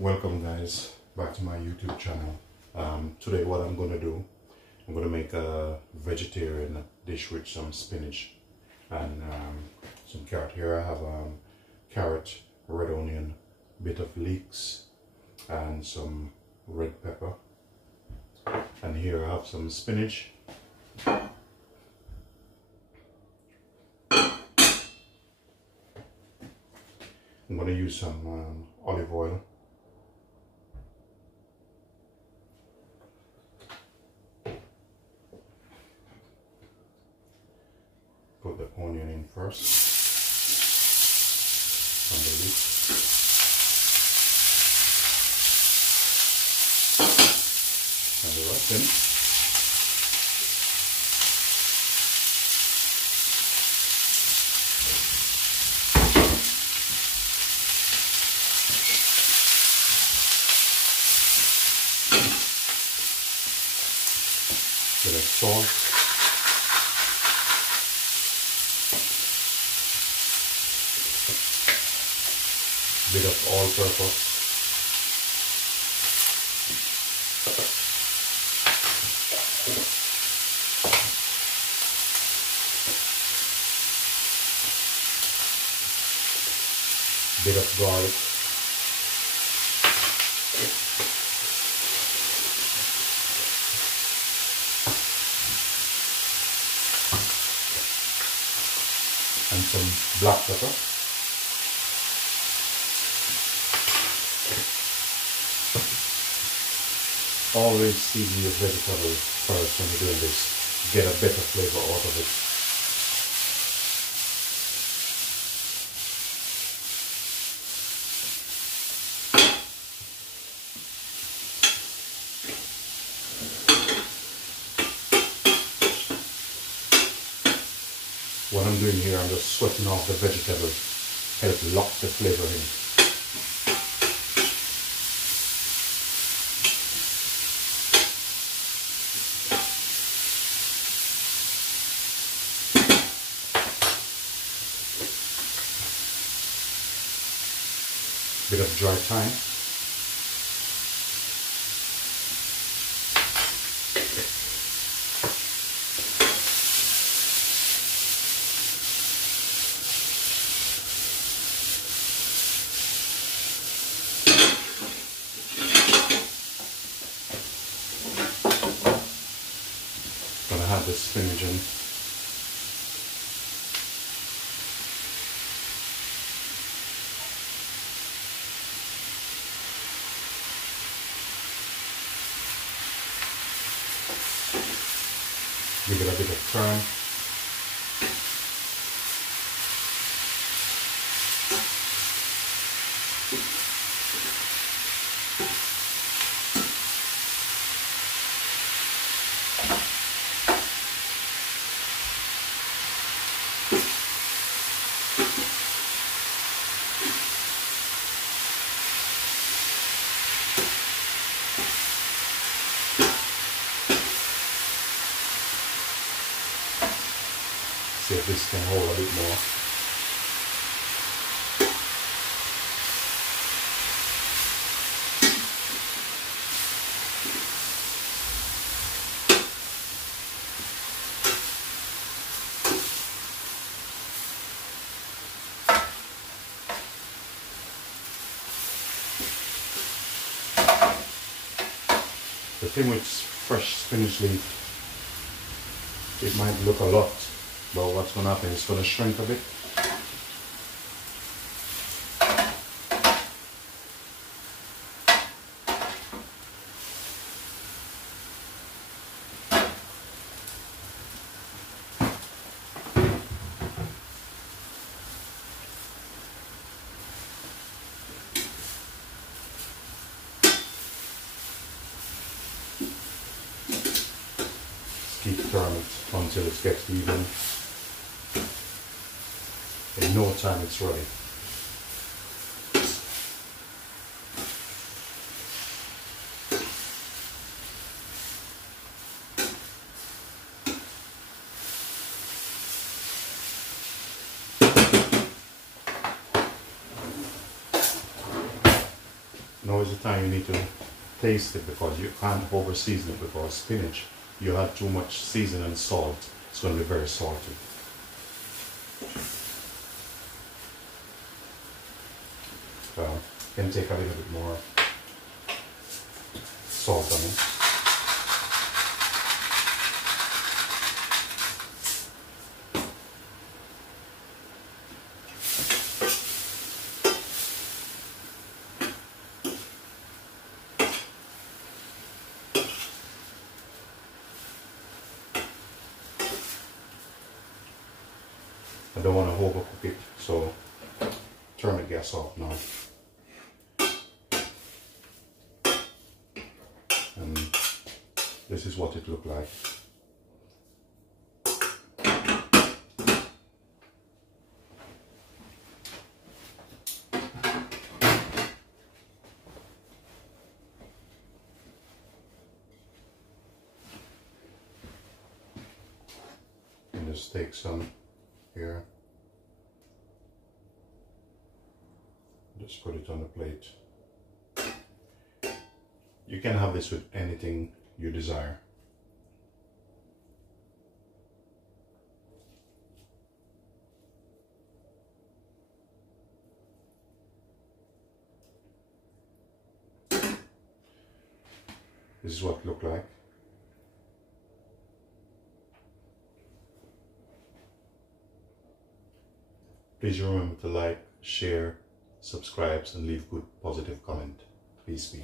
Welcome guys back to my YouTube channel. Today what I'm going to do, I'm going to make a vegetarian dish with some spinach and some carrot. Here I have carrot, red onion, bit of leeks and some red pepper, and here I have some spinach. I'm going to use some olive oil. Put the onion in first from the leek. And the rest in. Bit of salt. Bit of all-purpose. Bit of garlic. And some black pepper. Always season your vegetables first when you're doing this. Get a better flavor out of it. What I'm doing here, I'm just sweating off the vegetables, help lock the flavor in. Bit of dry thyme. Gonna have the spinach in. Give it a bit of turn. See if this can hold a bit more. The thing with fresh spinach leaf, it might look a lot, but what's going to happen is it's going to shrink a bit. Keep turning it until it gets even. In no time it's ready. Now is the time you need to taste it, because you can't over season it, because spinach, you have too much season and salt, it's going to be very salty. Can take a little bit more salt on it. I don't want to overcook it, so turn the gas off now. And this is what it looked like. And just take some here. Just put it on the plate. You can have this with anything you desire. This is what it looked like. Please remember to like, share, subscribe, and leave good positive comment. Peace be.